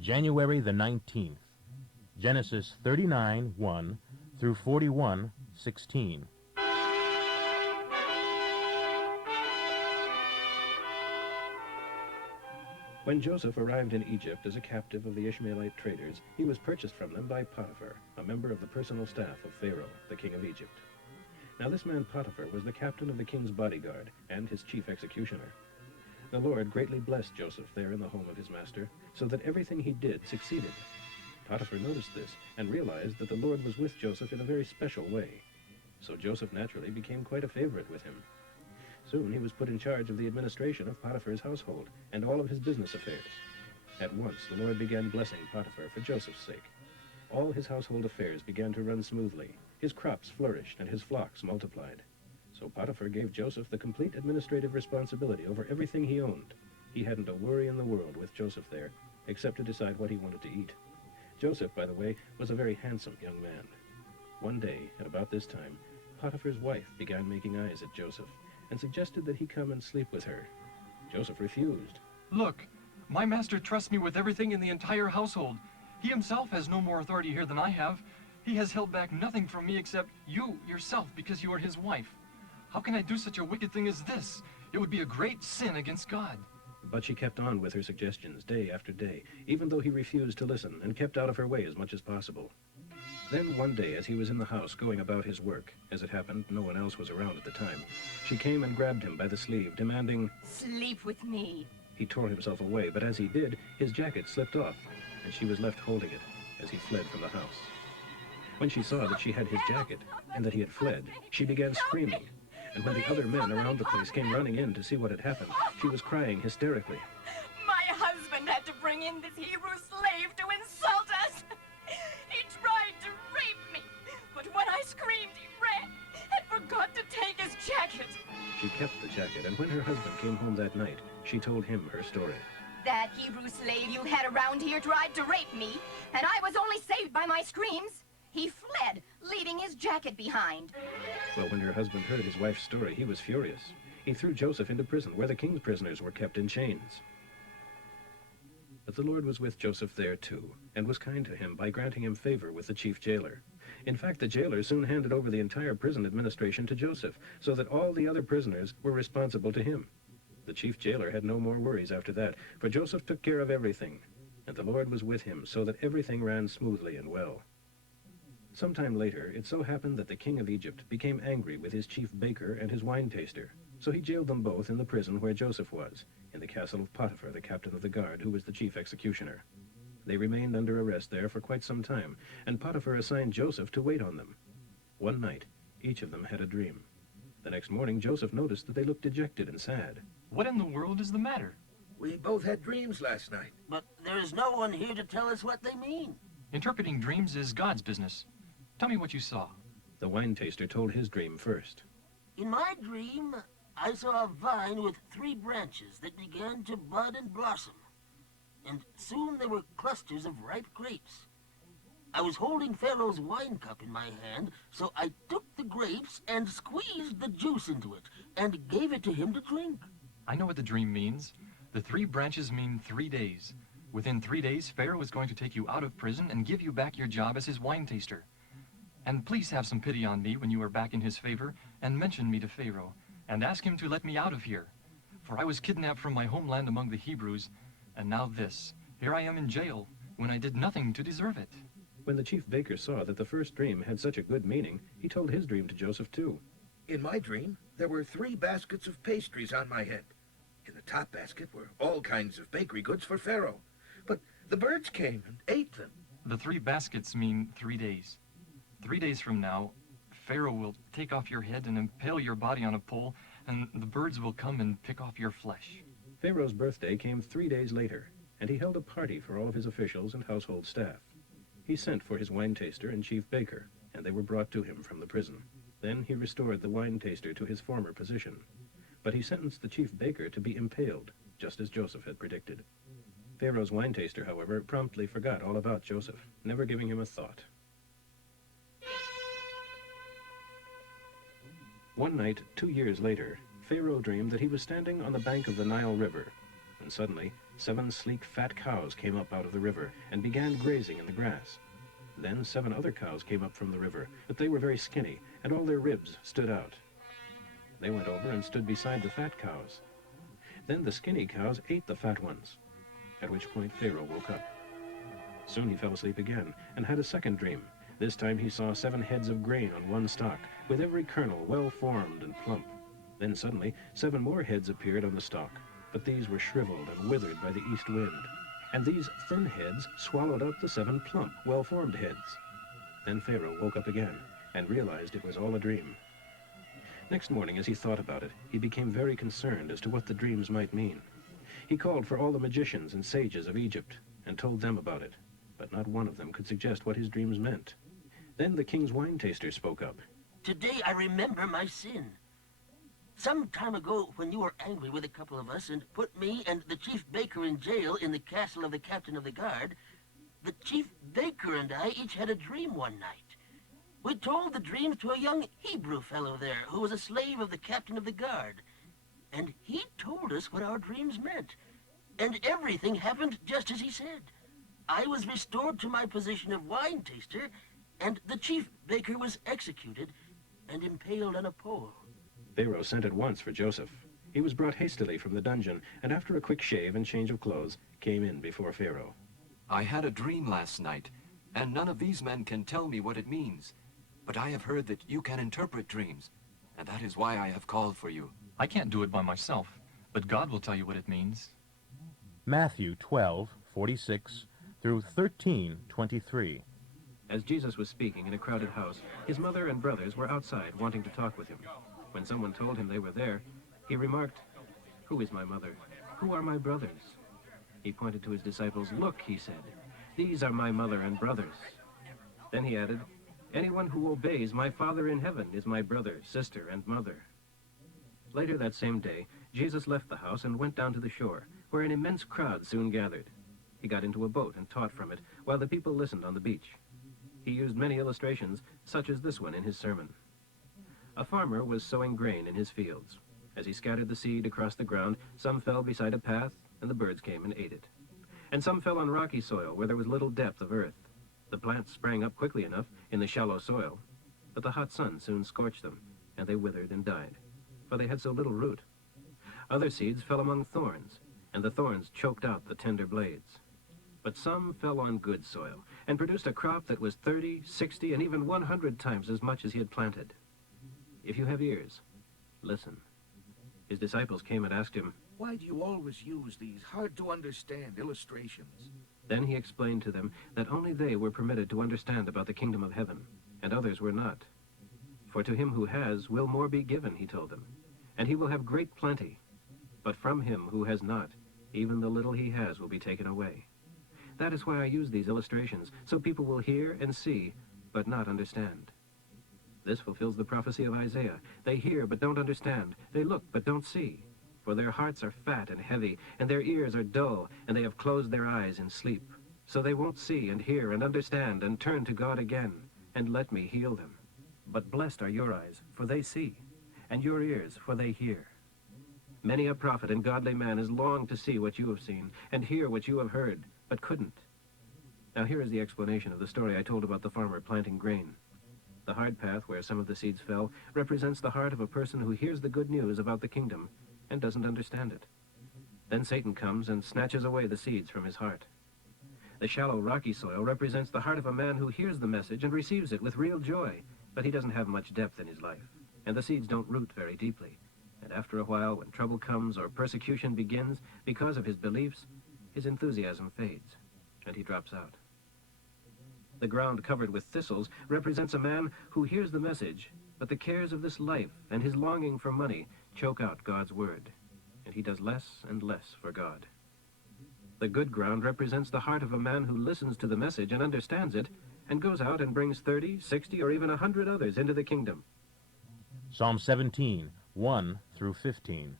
January the 19th. Genesis 39:1 through 41:16. When Joseph arrived in Egypt as a captive of the Ishmaelite traders, he was purchased from them by Potiphar, a member of the personal staff of Pharaoh, the king of Egypt. Now this man Potiphar was the captain of the king's bodyguard and his chief executioner. The Lord greatly blessed Joseph there in the home of his master, so that everything he did succeeded. Potiphar noticed this and realized that the Lord was with Joseph in a very special way. So Joseph naturally became quite a favorite with him. Soon he was put in charge of the administration of Potiphar's household and all of his business affairs. At once the Lord began blessing Potiphar for Joseph's sake. All his household affairs began to run smoothly. His crops flourished and his flocks multiplied. So Potiphar gave Joseph the complete administrative responsibility over everything he owned. He hadn't a worry in the world with Joseph there, except to decide what he wanted to eat. Joseph, by the way, was a very handsome young man. One day, at about this time, Potiphar's wife began making eyes at Joseph and suggested that he come and sleep with her. Joseph refused. Look, my master trusts me with everything in the entire household. He himself has no more authority here than I have. He has held back nothing from me except you, yourself, because you are his wife. How can I do such a wicked thing as this? It would be a great sin against God. But she kept on with her suggestions day after day, even though he refused to listen and kept out of her way as much as possible. Then one day, as he was in the house going about his work, as it happened, no one else was around at the time, she came and grabbed him by the sleeve, demanding, "Sleep with me." He tore himself away, but as he did, his jacket slipped off, and she was left holding it as he fled from the house. When she saw that she had his jacket and that he had fled, she began screaming. And when the other men around the place came running in to see what had happened, she was crying hysterically. My husband had to bring in this Hebrew slave to insult us. He tried to rape me, but when I screamed, he ran and forgot to take his jacket. She kept the jacket, and when her husband came home that night, she told him her story. That Hebrew slave you had around here tried to rape me, and I was only saved by my screams. He fled, leaving his jacket behind. Well, when her husband heard his wife's story, he was furious. He threw Joseph into prison, where the king's prisoners were kept in chains. But the Lord was with Joseph there, too, and was kind to him by granting him favor with the chief jailer. In fact, the jailer soon handed over the entire prison administration to Joseph, so that all the other prisoners were responsible to him. The chief jailer had no more worries after that, for Joseph took care of everything, and the Lord was with him, so that everything ran smoothly and well. Sometime later, it so happened that the king of Egypt became angry with his chief baker and his wine taster, so he jailed them both in the prison where Joseph was, in the castle of Potiphar, the captain of the guard, who was the chief executioner. They remained under arrest there for quite some time, and Potiphar assigned Joseph to wait on them. One night, each of them had a dream. The next morning, Joseph noticed that they looked dejected and sad. What in the world is the matter? We both had dreams last night. But there is no one here to tell us what they mean. Interpreting dreams is God's business. Tell me what you saw. The wine taster told his dream first. In my dream, I saw a vine with 3 branches that began to bud and blossom. And soon there were clusters of ripe grapes. I was holding Pharaoh's wine cup in my hand, so I took the grapes and squeezed the juice into it and gave it to him to drink. I know what the dream means. The 3 branches mean 3 days. Within 3 days, Pharaoh is going to take you out of prison and give you back your job as his wine taster. And please have some pity on me when you are back in his favor, and mention me to Pharaoh, and ask him to let me out of here. For I was kidnapped from my homeland among the Hebrews, and now this. Here I am in jail, when I did nothing to deserve it. When the chief baker saw that the first dream had such a good meaning, he told his dream to Joseph too. In my dream, there were 3 baskets of pastries on my head. In the top basket were all kinds of bakery goods for Pharaoh. But the birds came and ate them. The 3 baskets mean 3 days. 3 days from now, Pharaoh will take off your head and impale your body on a pole, and the birds will come and pick off your flesh. Pharaoh's birthday came 3 days later, and he held a party for all of his officials and household staff. He sent for his wine taster and chief baker, and they were brought to him from the prison. Then he restored the wine taster to his former position. But he sentenced the chief baker to be impaled, just as Joseph had predicted. Pharaoh's wine taster, however, promptly forgot all about Joseph, never giving him a thought. One night, 2 years later, Pharaoh dreamed that he was standing on the bank of the Nile River, and suddenly 7 sleek fat cows came up out of the river and began grazing in the grass. Then 7 other cows came up from the river, but they were very skinny, and all their ribs stood out. They went over and stood beside the fat cows. Then the skinny cows ate the fat ones, at which point Pharaoh woke up. Soon he fell asleep again and had a second dream. This time he saw 7 heads of grain on one stalk, with every kernel well formed and plump. Then suddenly 7 more heads appeared on the stalk, but these were shriveled and withered by the east wind. And these thin heads swallowed up the 7 plump, well-formed heads. Then Pharaoh woke up again and realized it was all a dream. Next morning, as he thought about it, he became very concerned as to what the dreams might mean. He called for all the magicians and sages of Egypt and told them about it, but not one of them could suggest what his dreams meant. Then the king's wine taster spoke up. Today I remember my sin. Some time ago, when you were angry with a couple of us and put me and the chief baker in jail in the castle of the captain of the guard, the chief baker and I each had a dream one night. We told the dream to a young Hebrew fellow there who was a slave of the captain of the guard. And he told us what our dreams meant. And everything happened just as he said. I was restored to my position of wine taster, and the chief baker was executed and impaled on a pole. Pharaoh sent at once for Joseph. He was brought hastily from the dungeon, and after a quick shave and change of clothes, came in before Pharaoh. I had a dream last night, and none of these men can tell me what it means. But I have heard that you can interpret dreams, and that is why I have called for you. I can't do it by myself, but God will tell you what it means. Matthew 12:46 through 13:23. As Jesus was speaking in a crowded house, his mother and brothers were outside wanting to talk with him. When someone told him they were there, he remarked, "Who is my mother? Who are my brothers?" He pointed to his disciples. "Look," he said, "these are my mother and brothers." Then he added, "Anyone who obeys my Father in heaven is my brother, sister, and mother." Later that same day, Jesus left the house and went down to the shore, where an immense crowd soon gathered. He got into a boat and taught from it, while the people listened on the beach. He used many illustrations, such as this one in his sermon. A farmer was sowing grain in his fields. As he scattered the seed across the ground, some fell beside a path, and the birds came and ate it. And some fell on rocky soil where there was little depth of earth. The plants sprang up quickly enough in the shallow soil, but the hot sun soon scorched them, and they withered and died, for they had so little root. Other seeds fell among thorns, and the thorns choked out the tender blades. But some fell on good soil, and produced a crop that was 30, 60, and even 100 times as much as he had planted. If you have ears, listen. His disciples came and asked him, Why do you always use these hard-to-understand illustrations? Then he explained to them that only they were permitted to understand about the kingdom of heaven, and others were not. For to him who has will more be given, he told them, and he will have great plenty. But from him who has not, even the little he has will be taken away. That is why I use these illustrations, so people will hear and see, but not understand. This fulfills the prophecy of Isaiah. They hear but don't understand. They look but don't see. For their hearts are fat and heavy, and their ears are dull, and they have closed their eyes in sleep. So they won't see and hear and understand and turn to God again, and let me heal them. But blessed are your eyes, for they see, and your ears, for they hear. Many a prophet and godly man has longed to see what you have seen, and hear what you have heard, but couldn't. Now here is the explanation of the story I told about the farmer planting grain. The hard path where some of the seeds fell represents the heart of a person who hears the good news about the kingdom and doesn't understand it. Then Satan comes and snatches away the seeds from his heart. The shallow, rocky soil represents the heart of a man who hears the message and receives it with real joy, but he doesn't have much depth in his life, and the seeds don't root very deeply. And after a while, when trouble comes or persecution begins because of his beliefs, his enthusiasm fades, and he drops out. The ground covered with thistles represents a man who hears the message, but the cares of this life and his longing for money choke out God's word, and he does less and less for God. The good ground represents the heart of a man who listens to the message and understands it, and goes out and brings 30, 60, or even 100 others into the kingdom. Psalm 17:1 through 15.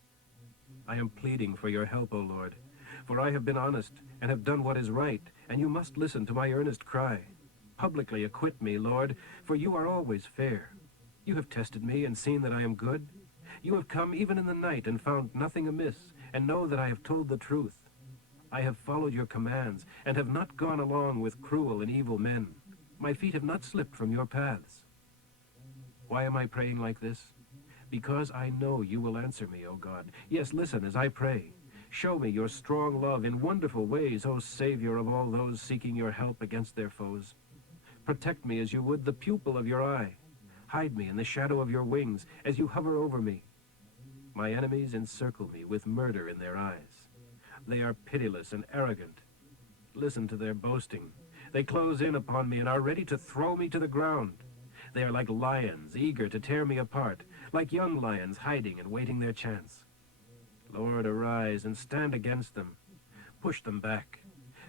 I am pleading for your help, O Lord, for I have been honest and have done what is right, and you must listen to my earnest cry. Publicly acquit me, Lord, for you are always fair. You have tested me and seen that I am good. You have come even in the night and found nothing amiss, and know that I have told the truth. I have followed your commands and have not gone along with cruel and evil men. My feet have not slipped from your paths. Why am I praying like this? Because I know you will answer me, O God. Yes, listen as I pray. Show me your strong love in wonderful ways, O Savior of all those seeking your help against their foes. Protect me as you would the pupil of your eye. Hide me in the shadow of your wings as you hover over me. My enemies encircle me with murder in their eyes. They are pitiless and arrogant. Listen to their boasting. They close in upon me and are ready to throw me to the ground. They are like lions, eager to tear me apart, like young lions hiding and waiting their chance. Lord, arise and stand against them. Push them back.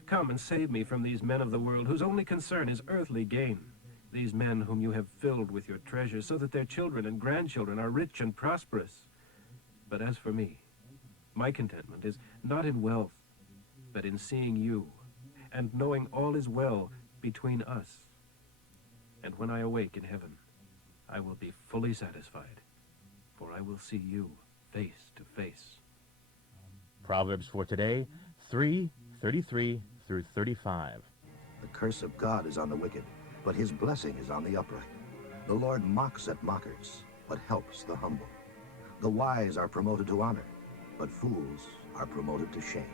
Come and save me from these men of the world whose only concern is earthly gain. These men whom you have filled with your treasures so that their children and grandchildren are rich and prosperous. But as for me, my contentment is not in wealth, but in seeing you and knowing all is well between us. And when I awake in heaven, I will be fully satisfied, for I will see you face to face. Proverbs for today, 3:33 through 35. The curse of God is on the wicked, but his blessing is on the upright. The Lord mocks at mockers, but helps the humble. The wise are promoted to honor, but fools are promoted to shame.